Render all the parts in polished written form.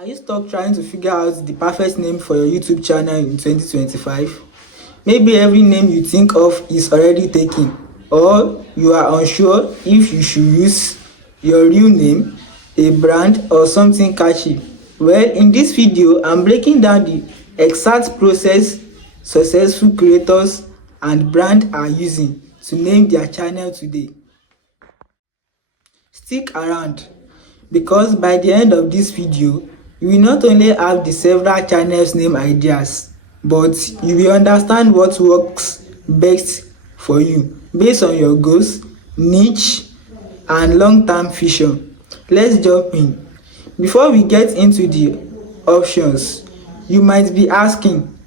Are you stuck trying to figure out the perfect name for your YouTube channel in 2025? Maybe every name you think of is already taken, or you are unsure if you should use your real name, a brand, or something catchy. Well, in this video, I'm breaking down the exact process successful creators and brands are using to name their channel today. Stick around, because by the end of this video, you will not only have the several channels name ideas, but you will understand what works best for you based on your goals, niche, and long-term vision. Let's jump in. Before we get into the options, you might be asking,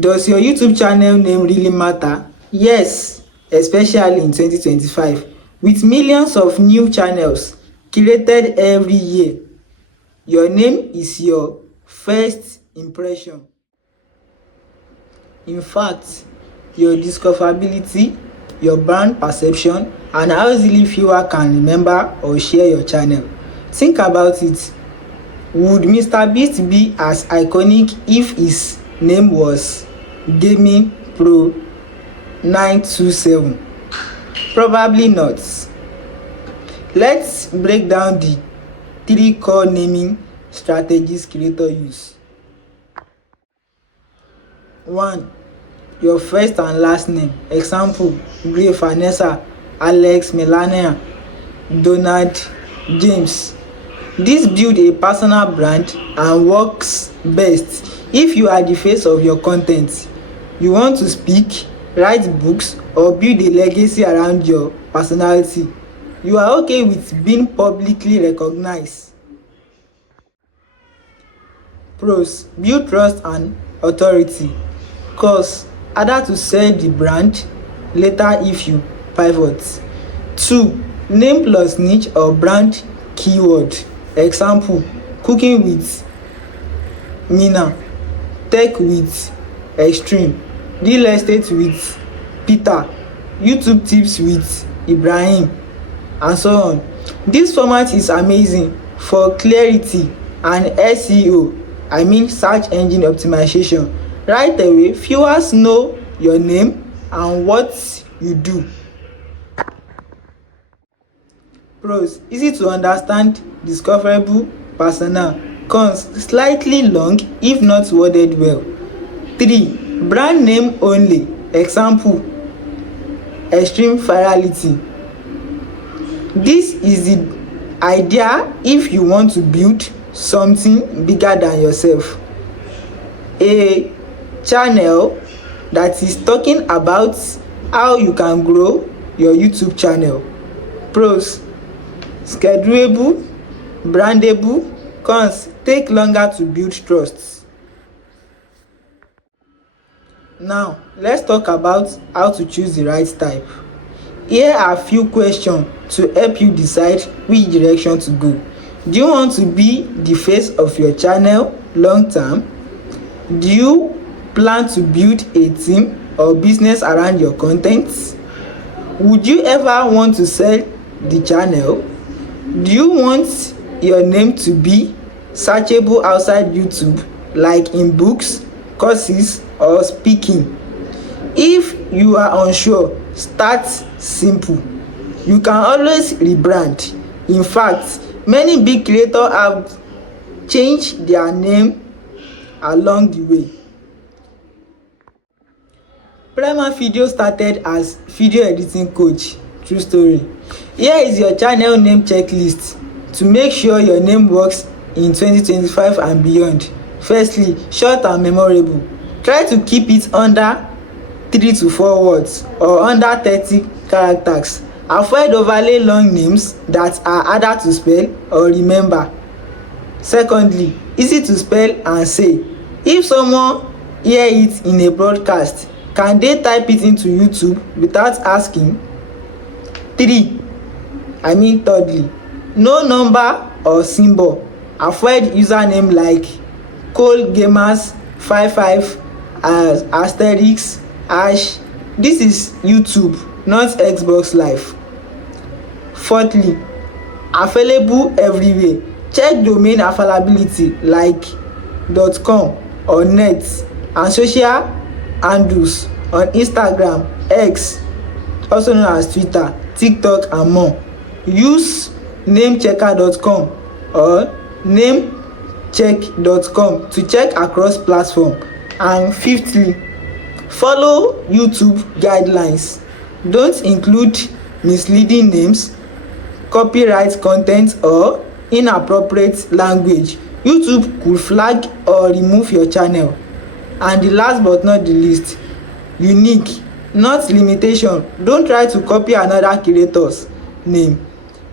does your YouTube channel name really matter? Yes, especially in 2025, with millions of new channels created every year. Your name is your first impression. In fact, your discoverability, your brand perception, and how easily viewers can remember or share your channel. Think about it. Would Mr. Beast be as iconic if his name was Gaming Pro 927? Probably not. Let's break down the 3 core naming strategies creators use. 1. Your first and last name. Example: Gray, Vanessa, Alex, Melania, Donald, James. This builds a personal brand and works best if you are the face of your content. You want to speak, write books, or build a legacy around your personality. You are okay with being publicly recognized. Pros: build trust and authority. Cons: harder to sell the brand later if you pivot. 2. Name plus niche or brand keyword. Example: cooking with Mina, tech with Extreme, real estate with Peter, YouTube tips with Ibrahim, and so on. This format is amazing for clarity and SEO, search engine optimization. Right away, viewers know your name and what you do. Pros: easy to understand, discoverable, personal. Cons: slightly long if not worded well. 3. Brand name only. Example: extreme virality. This is the idea if you want to build something bigger than yourself. A channel that is talking about how you can grow your YouTube channel. Pros: schedulable, brandable. Cons: take longer to build trust. Now, let's talk about how to choose the right type. Here are a few questions to help you decide which direction to go. Do you want to be the face of your channel long term? Do you plan to build a team or business around your content? Would you ever want to sell the channel? Do you want your name to be searchable outside YouTube, like in books, courses, or speaking? If you are unsure, start simple. You can always rebrand. In fact, many big creators have changed their name along the way. Prima Video started as video editing coach. True story. Here is your channel name checklist to make sure your name works in 2025 and beyond. Firstly, short and memorable. Try to keep it under 3 to 4 words or under 30 characters. Avoid overly long names that are harder to spell or remember. Secondly, easy to spell and say. If someone hear it in a broadcast, can they type it into YouTube without asking? Thirdly, no number or symbol. Avoid username like Cole Gamers 55 as asterisk hash. This is YouTube, not Xbox Live. Fourthly, available everywhere. Check domain availability like .com or net and social handles on Instagram, X, also known as Twitter, TikTok and more. Use namechecker.com or namecheck.com to check across platforms. And fifthly, follow YouTube guidelines. Don't include misleading names, copyright content or inappropriate language. YouTube could flag or remove your channel. And the last but not the least, unique, not limitation. Don't try to copy another creator's name.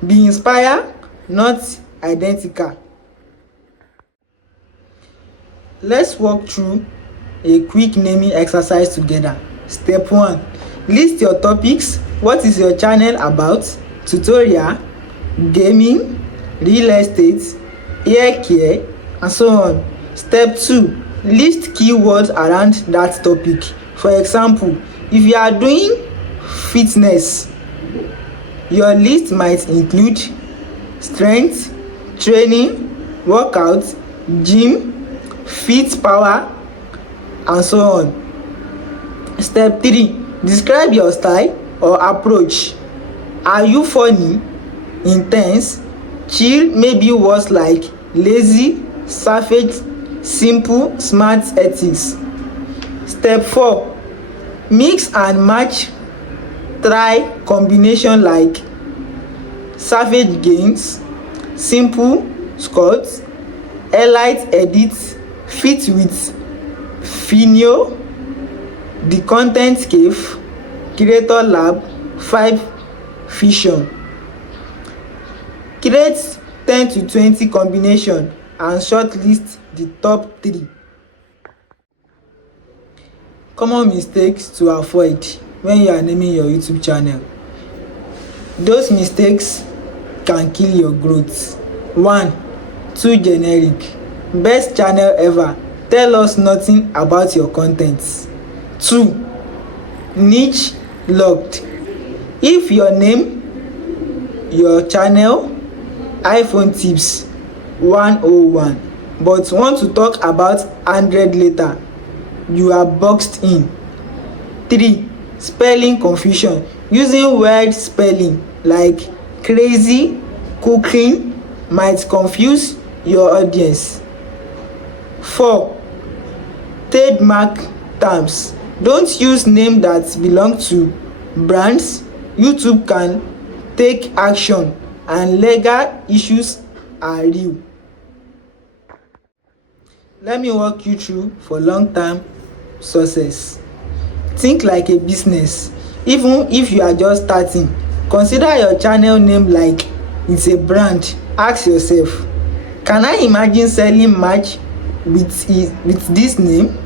Be inspired, not identical. Let's walk through a quick naming exercise together. Step 1. List your topics. What is your channel about? Tutorial, gaming, real estate, hair care, and so on. Step 2. List keywords around that topic. For example, if you are doing fitness, your list might include strength training, workout, gym, fit power, and so on. Step 3. Describe your style or approach. Are you funny, intense, chill, maybe words like lazy, savage, simple, smart, ethics? Step 4. Mix and match. Try combination like savage gains, simple squats, elite edits, fit with Finio, the content cave, creator lab, 5 fission. Create 10 to 20 combination and shortlist the top 3. Common mistakes to avoid when you are naming your YouTube channel. Those mistakes can kill your growth. 1. Too generic. Best channel ever. Tell us nothing about your contents. 2. Niche locked. If your name, your channel, iPhone tips 101, but want to talk about 100 later, you are boxed in. 3. Spelling confusion. Using weird spelling like crazy, cooking might confuse your audience. 4. Trademark terms. Don't use names that belong to brands. YouTube can take action and legal issues are real. Let me walk you through for long-term success. Think like a business. Even if you are just starting, consider your channel name like it's a brand. Ask yourself, can I imagine selling merch with this name?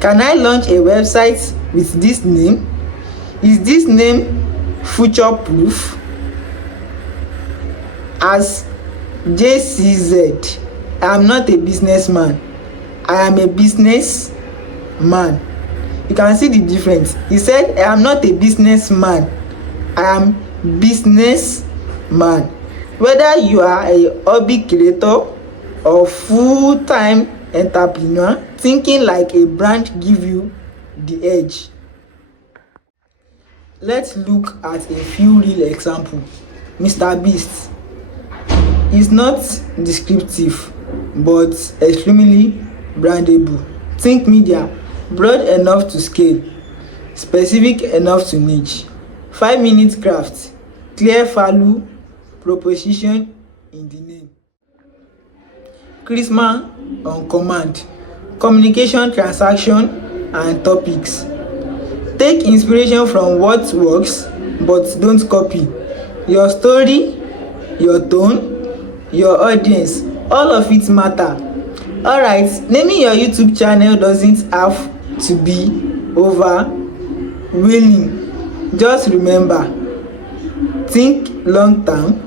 Can I launch a website with this name? Is this name future proof? As JCZ, I am not a businessman. I am a business man. You can see the difference. He said, I am not a businessman. I am business man. Whether you are a hobby creator or full-time entrepreneur, thinking like a brand give you the edge. Let's look at a few real examples. Mr. Beast is not descriptive but extremely brandable. Think media, broad enough to scale, specific enough to niche. 5-minute craft, clear value proposition in the name. Charisma on command, communication, transaction, and topics. Take inspiration from what works, but don't copy. Your story, your tone, your audience, all of it matter. Alright, naming your YouTube channel doesn't have to be overwhelming. Just remember, think long term.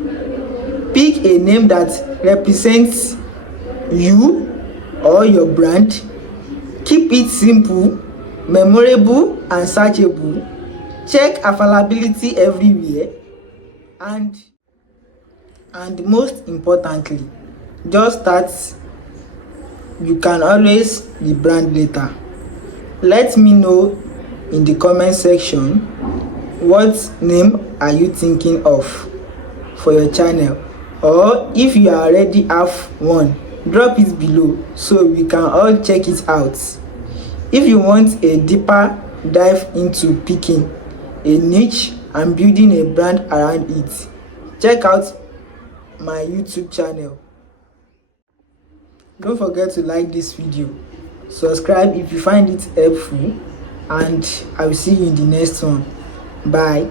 Pick a name that represents you or your brand. Keep it simple, memorable, and searchable. Check availability everywhere, and most importantly, just start. You can always rebrand later. Let me know in the comment section what name are you thinking of for your channel, or if you already have one, drop it below so we can all check it out. If you want a deeper dive into picking a niche and building a brand around it, check out my YouTube channel. Don't forget to like this video, subscribe if you find it helpful, and I will see you in the next one. Bye.